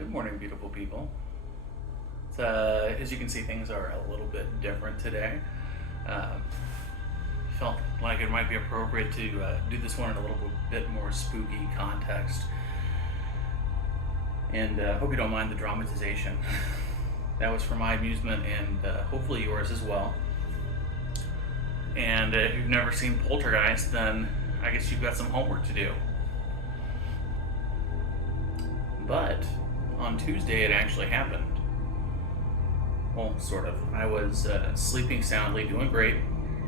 Good morning, beautiful people. As you can see, things are a little bit different today. Um, Felt like it might be appropriate to do this one in a little bit more spooky context. And hope you don't mind the dramatization. That was for my amusement and hopefully yours as well. And if you've never seen Poltergeist, then I guess you've got some homework to do. But on Tuesday, it actually happened. Well, sort of. I was sleeping soundly, doing great.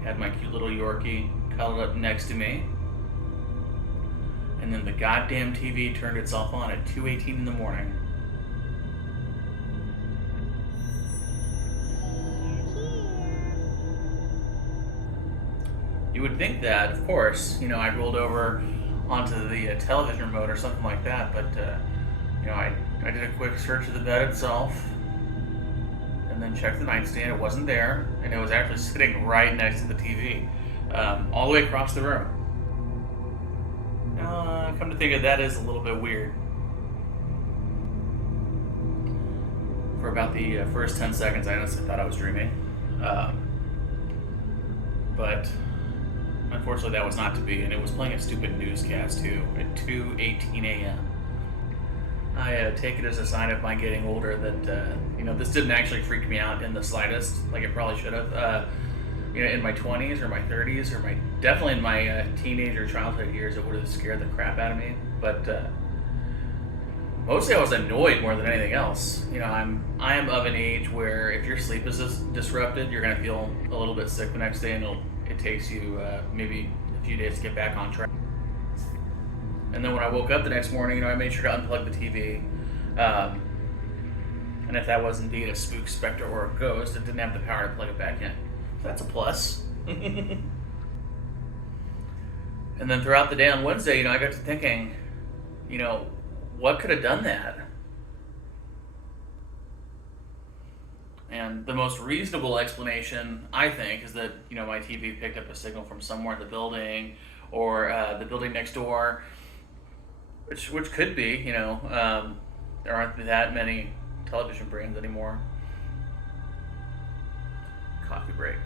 Had my cute little Yorkie cuddled up next to me. And then the goddamn TV turned itself on at 2:18 in the morning. You would think that, of course, I rolled over onto the television remote or something like that, but I did a quick search of the bed itself, and then checked the nightstand. It wasn't there, and it was actually sitting right next to the TV, all the way across the room. Come to think of it, that is a little bit weird. For about the first 10 seconds, I honestly thought I was dreaming. But unfortunately, that was not to be, and it was playing a stupid newscast too at 2:18 a.m. I take it as a sign of my getting older that this didn't actually freak me out in the slightest, like it probably should have. In my 20s or my 30s or definitely in my teenage or childhood years, it would have scared the crap out of me. But mostly I was annoyed more than anything else. I am of an age where if your sleep is disrupted, you're gonna feel a little bit sick the next day, and it takes you maybe a few days to get back on track. And then when I woke up the next morning, I made sure to unplug the TV. And if that was indeed a spook, specter, or a ghost, it didn't have the power to plug it back in. So that's a plus. And then throughout the day on Wednesday, I got to thinking, what could have done that? And the most reasonable explanation, I think, is that, my TV picked up a signal from somewhere in the building or the building next door. Which could be, there aren't that many television brands anymore. Coffee break.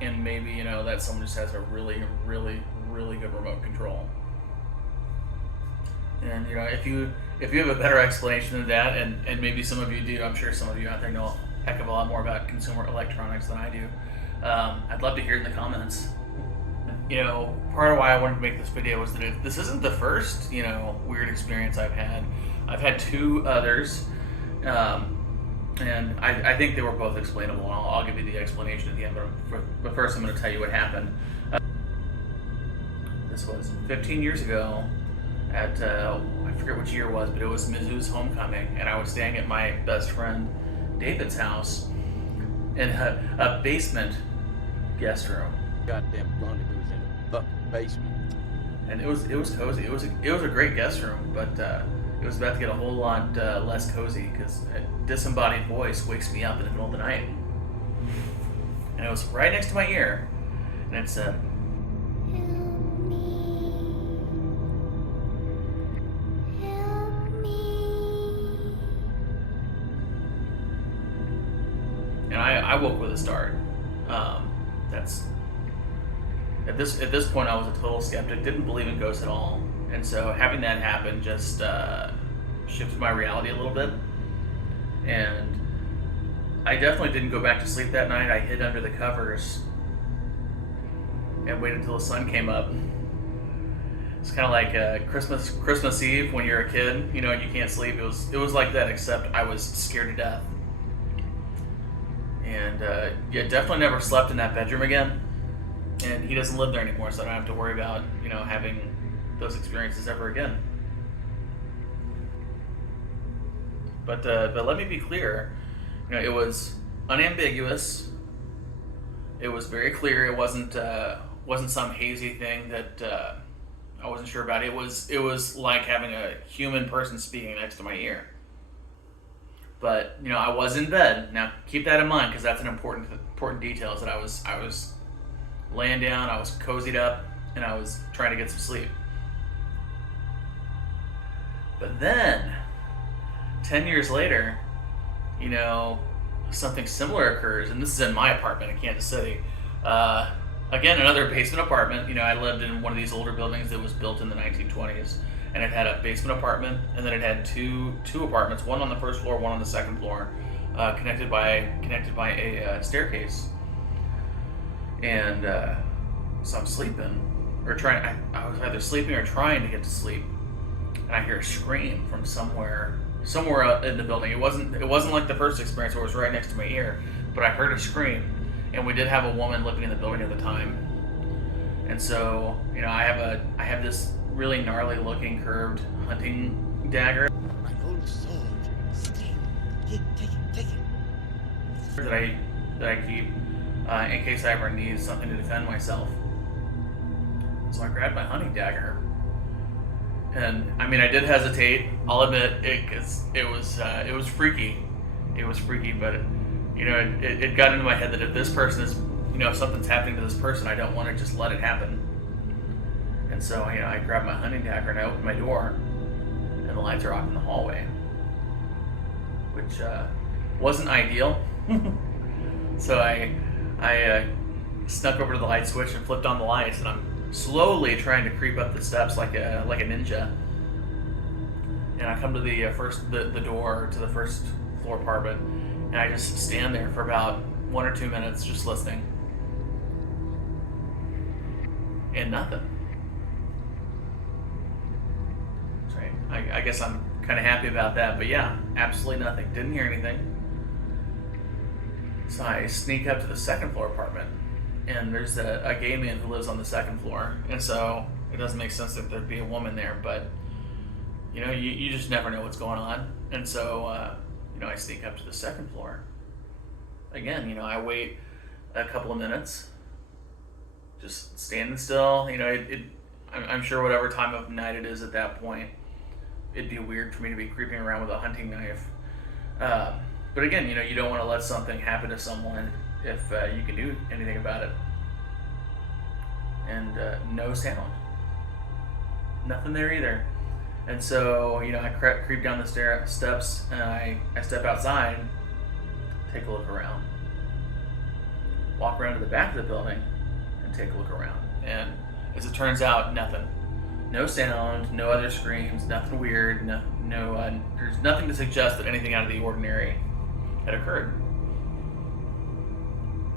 And maybe, that someone just has a really, really, really good remote control. And, if you have a better explanation than that, and maybe some of you do, I'm sure some of you out there know a heck of a lot more about consumer electronics than I do. I'd love to hear it in the comments. Part of why I wanted to make this video was that this isn't the first, weird experience I've had. I've had two others, and I think they were both explainable, and I'll give you the explanation at the end, but first I'm going to tell you what happened. This was 15 years ago at, I forget which year it was, but it was Mizzou's homecoming, and I was staying at my best friend David's house in a basement guest room. Goddamn rendezvous in the fucking basement. And it was cozy. It was a great guest room, but it was about to get a whole lot less cozy because a disembodied voice wakes me up in the middle of the night, and it was right next to my ear, and it said, Help me. Help me. and I woke with a start. That's at this point I was a total skeptic, didn't believe in ghosts at all, and so having that happen just shifted my reality a little bit. And I definitely didn't go back to sleep that night. I hid under the covers and waited until the sun came up. It's kind of like Christmas Eve when you're a kid, and you can't sleep. It was like that, except I was scared to death. And definitely never slept in that bedroom again. And he doesn't live there anymore, so I don't have to worry about having those experiences ever again. But let me be clear, it was unambiguous. It was very clear. It wasn't some hazy thing that I wasn't sure about. It was like having a human person speaking next to my ear. But I was in bed. Now keep that in mind, because that's an important detail. Is that I was laying down, I was cozied up, and I was trying to get some sleep. But then, 10 years later, you know, something similar occurs, and this is in my apartment in Kansas City. Again, another basement apartment. You know, I lived in one of these older buildings that was built in the 1920s, and it had a basement apartment, and then it had two apartments, one on the first floor, one on the second floor, connected by a staircase. And so I'm sleeping, or trying. I was either sleeping or trying to get to sleep, and I hear a scream from somewhere in the building. It wasn't like the first experience where it was right next to my ear, but I heard a scream. And we did have a woman living in the building at the time. And so, you know, I have this really gnarly looking curved hunting dagger My old sword. Take it. that I keep in case I ever need something to defend myself. So I grabbed my hunting dagger. And I mean, I did hesitate. I'll admit it was freaky. It was freaky, but you know, it got into my head that if this person is, you know, if something's happening to this person, I don't want to just let it happen. And so, you know, I grabbed my hunting dagger and I opened my door, and the lights are off in the hallway, which wasn't ideal. So I snuck over to the light switch and flipped on the lights, and I'm slowly trying to creep up the steps like a ninja. And I come to the door to the first floor apartment, and I just stand there for about 1 or 2 minutes just listening. And nothing. That's right. I guess I'm kind of happy about that, but yeah, absolutely nothing. Didn't hear anything. So I sneak up to the second floor apartment, and there's a gay man who lives on the second floor, and so it doesn't make sense that there'd be a woman there, but you know, you just never know what's going on. And so you know, I sneak up to the second floor. Again, you know, I wait a couple of minutes, just standing still. You know, I'm sure whatever time of night it is at that point, it'd be weird for me to be creeping around with a hunting knife. But again, you know, you don't want to let something happen to someone if you can do anything about it. And no sound. Nothing there either. And so, you know, I creep down the steps, and I step outside, take a look around, walk around to the back of the building, and take a look around. And as it turns out, nothing. No sound, no other screams, nothing weird, there's nothing to suggest that anything out of the ordinary had occurred.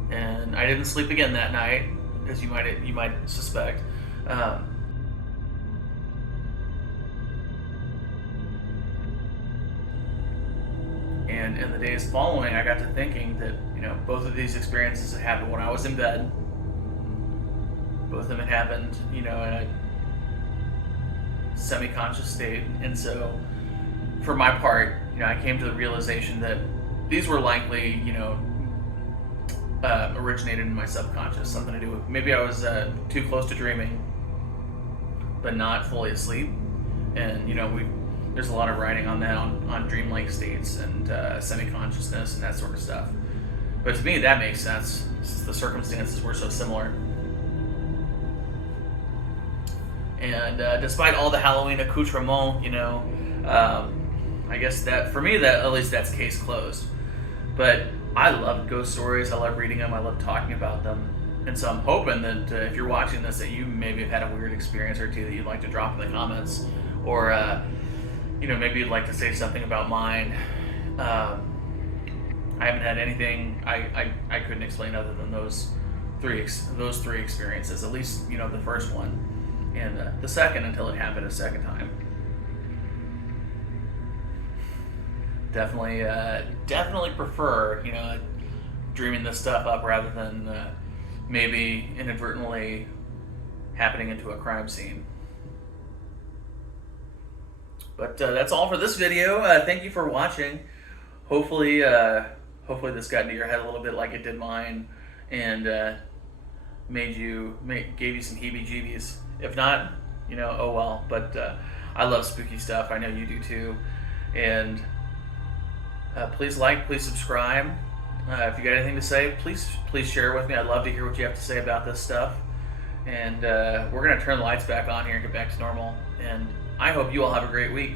And I didn't sleep again that night, as you might suspect. And in the days following, I got to thinking that, you know, both of these experiences had happened when I was in bed. Both of them had happened, you know, in a semi-conscious state. And so, for my part, you know, I came to the realization that these were likely, you know, originated in my subconscious. Something to do with, maybe I was too close to dreaming, but not fully asleep. And, you know, there's a lot of writing on that, on dreamlike states and semi-consciousness and that sort of stuff. But to me, that makes sense, since the circumstances were so similar. And despite all the Halloween accoutrement, you know, I guess that, for me, that at least that's case closed. But I love ghost stories. I love reading them. I love talking about them. And so I'm hoping that if you're watching this, that you maybe have had a weird experience or two that you'd like to drop in the comments, or you know, maybe you'd like to say something about mine. I haven't had anything I couldn't explain other than those three experiences. At least, you know, the first one, and the second, until it happened a second time. Definitely prefer, you know, dreaming this stuff up rather than maybe inadvertently happening into a crime scene. But that's all for this video. Thank you for watching. Hopefully this got into your head a little bit like it did mine, and gave you some heebie-jeebies. If not, you know, oh well. But I love spooky stuff. I know you do too. And please like, please subscribe. If you got anything to say, please share it with me. I'd love to hear what you have to say about this stuff. And we're gonna turn the lights back on here and get back to normal. And I hope you all have a great week.